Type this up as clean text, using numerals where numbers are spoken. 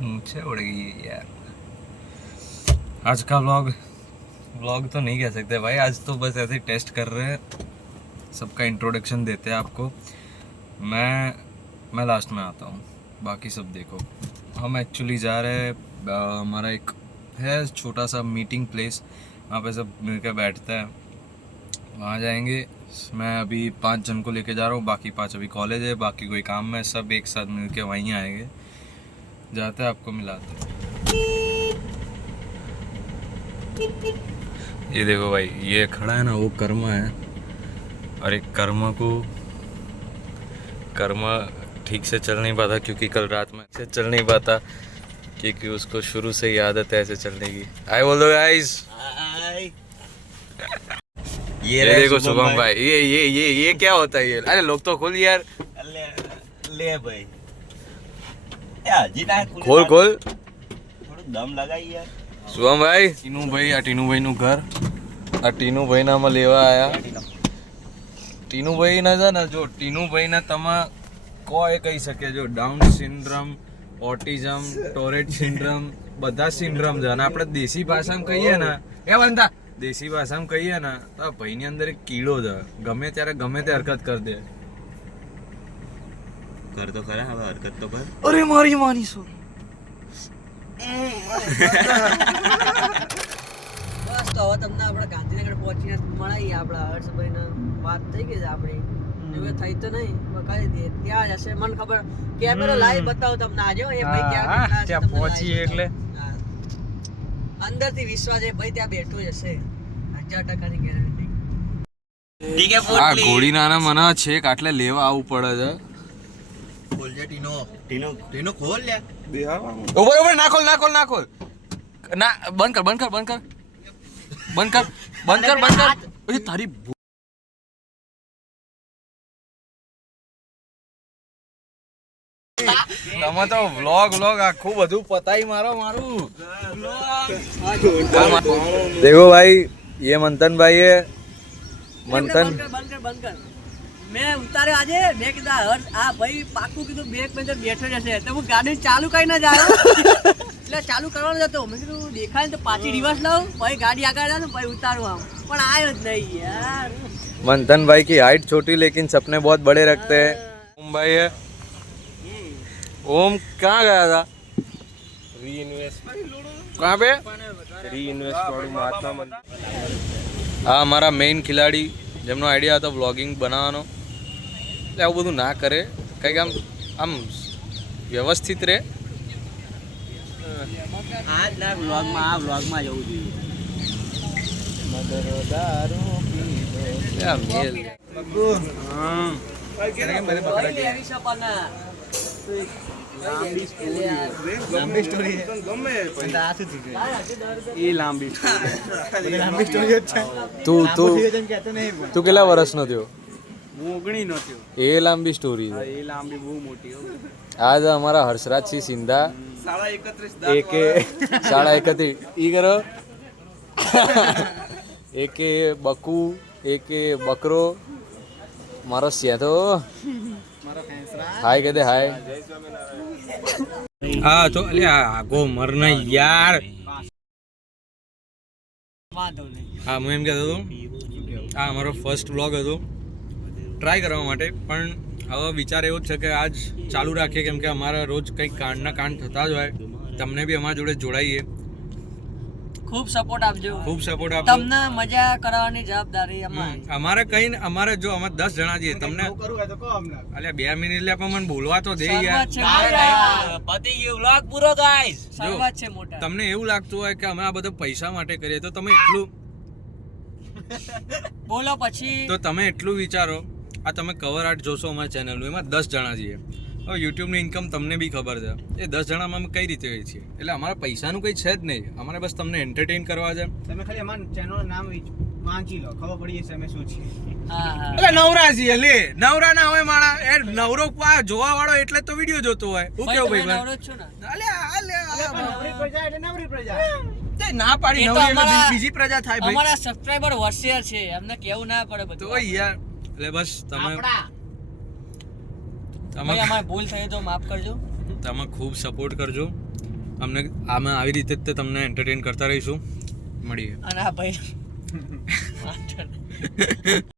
मुझे उड़ गई यार। आज का व्लॉग तो नहीं कह सकते भाई, आज तो बस ऐसे ही टेस्ट कर रहे हैं, सबका इंट्रोडक्शन देते हैं आपको। मैं लास्ट में आता हूँ, बाकी सब देखो। हम एक्चुअली जा रहे हैं, हमारा एक है छोटा सा मीटिंग प्लेस, वहाँ पे सब मिलकर बैठते हैं, वहाँ जाएंगे। मैं अभी 5 जन को लेके जा रहा हूँ, बाकी 5 अभी कॉलेज है, बाकी कोई काम है, सब एक साथ मिलके वहीं आएंगे। जाते हैं, आपको मिलाते हैं। ये देखो भाई, ये खड़ा है ना, वो कर्मा है। और एक कर्मा ठीक से चल नहीं पाता, क्योंकि कल रात में से चल नहीं पाता, क्योंकि उसको शुरू से ही आदत है ऐसे चलने की। हाय बोल दो गाइस। ये देखो शुभम भाई, ये क्या होता है ये? अरे लोग तो खोल यार, ले भाई यार, जीता खोल दम लगाई यार। શુભમ ભાઈ, ટીનુભાઈ નું ઘર, આ ટીનુભાઈ નામાં લેવા આયા। ટીનુભાઈ ના છે ને, જો ટીનુભાઈ ના તમે કોઈ કહી શકે, જો ડાઉન સિન્ડ્રોમ, ઓટિઝમ, ટોરેટ સિન્ડ્રોમ, બધા સિન્ડ્રોમ છે। અને આપણે દેશી ભાષામાં કહીએ ને, દેશી ભાષામાં કહીએ ને, તો આ ભાઈની અંદર એક કીડો છે, ગમે ત્યારે ગમે તે હરકત કરી દે। કર તો ખરા, હવે હરકત તો કર। અરે મારી માની શું બસ તો હવે તમને આપણે ગાંધીનગર પહોંચીને મળાઈએ। આપણા હર્ષભાઈને વાત થઈ ગઈ છે આપણી, એવું થઈ તો નહીં કરી દે, ત્યાં જ હશે, મને ખબર। કેમેરો લાઈવ બતાવું તમને આજે, એ ભાઈ ત્યાં પહોંચી એટલે અંદરથી વિશ્વાસ છે ભાઈ, ત્યાં બેઠો જ હશે, 1000% ગેરંટી। ઠીક હે, આ ઘોડી નાના મને છેક આટલે લેવા આવવું પડે છે। ખોલ લે ટીનો ખોલ લે। ઉપર ના ખોલ ના બંધ કર એ તારી તમે તો વ્લોગ આખું બધું પતાઈ મારું। देखो भाई, ये मंथन भाई है। मंथन બંધ કર મેં ઉતાર્યો આજે, મેં કીધું હર્ષ આ ભાઈ પાકું કીધું બેક મેં બેઠો જશે, તો હું ગાડી ચાલુ કઈ ના જાય એટલે ચાલુ કરવાનો જતો, મેં કીધું દેખાય ને તો પાછી રિવર્સ લાવું, પછી ગાડી આગળ જાય ને પછી ઉતારું આમ, પણ આવ્યો જ નહીં યાર। मंथन भाई की हाइट छोटी लेकिन सपने बहुत बड़े रखते हैं। ओम भाई है। ओम कहाँ गया था? कहाँ पे? हाँ, हमारा मेन खिलाड़ी, જેમનો આઈડિયા હતો વ્લોગિંગ બનાવવાનો, એટલે આવું બધું ના કરે, કંઈક આમ વ્યવસ્થિત રહે। આજના વ્લોગમાં જવું જોઈએ। તું કેટલા વર્ષનો થયો? હું 19 નો થયો। એ લાંબી સ્ટોરી છે। એ લાંબી બહુ મોટી હો। आज हमारा हर्षराज सिंधा 31.5 एके 31.5 ई करो एके बकू एके बकरो मारो सेतो हाय कहते हाय। हाँ तो अलिया आगो मरना यार। हाँ मैं एम कहतो હતો, આ અમારો ફર્સ્ટ વ્લોગ હતો ટ્રાય કરવા માટે, પણ હવે વિચાર એવો જ છે કે આજ ચાલુ રાખીએ, કેમ કે અમારા રોજ કંઈક કાંડના કાંડ થતા જ હોય, તમને બી અમારા જોડે જોડાઈએ, ખૂબ સપોર્ટ આપજો, આપજો। તમને મજા કરાવવાની જવાબદારી અમારે કઈ અમારે જો અમે 10 જણા છીએ, તમને અલ્યા 2 મિનિટ એટલે પણ મને બોલવા તો દે યાર। પતિ ગયો વ્લોગ પૂરો ગાઈસ। શરૂઆત છે મોટા। તમને એવું લાગતું હોય કે અમે આ બધું પૈસા માટે કરીએ, તો તમે એટલું બોલો પછી તો તમે એટલું વિચારો, આ તમે કવર આર્ટ જોશો અમારી ચેનલનું, એમાં 10 જણા છીએ। હવે યુટ્યુબની ઇન્કમ તમને બી ખબર છે, એ 10 જણામાં અમે કઈ રીતે હોઈએ છીએ, એટલે અમારા પૈસાનું કંઈ છે જ નહીં, અમારે બસ તમને એન્ટરટેન કરવા છે। તમે ખાલી અમારું ચેનલનું નામ વાંચી લો, ખબર પડી જશે અમે શું છીએ। એટલે નવરા છીએ, લે નવરા ના હોય મારા, એ નવરો જોવા વાળો એટલે તો વિડીયો જોતો હોય। હું કેવું ભાઈ નવરો જ છું ને। નવરી પ્રજા એટલે નવરી પ્રજા। ના પાડી, એ તો નવરી એટલે અમારા- બીજી પ્રજા થાય ભાઈ। અમારા સબસ્ક્રાઇબર હોશિયાર છે, અમને કેવું ના પડે તો બધું। યાર એટલે બસ તમે ભાઈ અમારે ભૂલ થઈ તો માફ કરજો। તમે ખૂબ સપોર્ટ કરજો। અમને આમાં આવી રીતે જ તમને એન્ટરટેન કરતા રહીશું. મળીએ. અને આ ભાઈ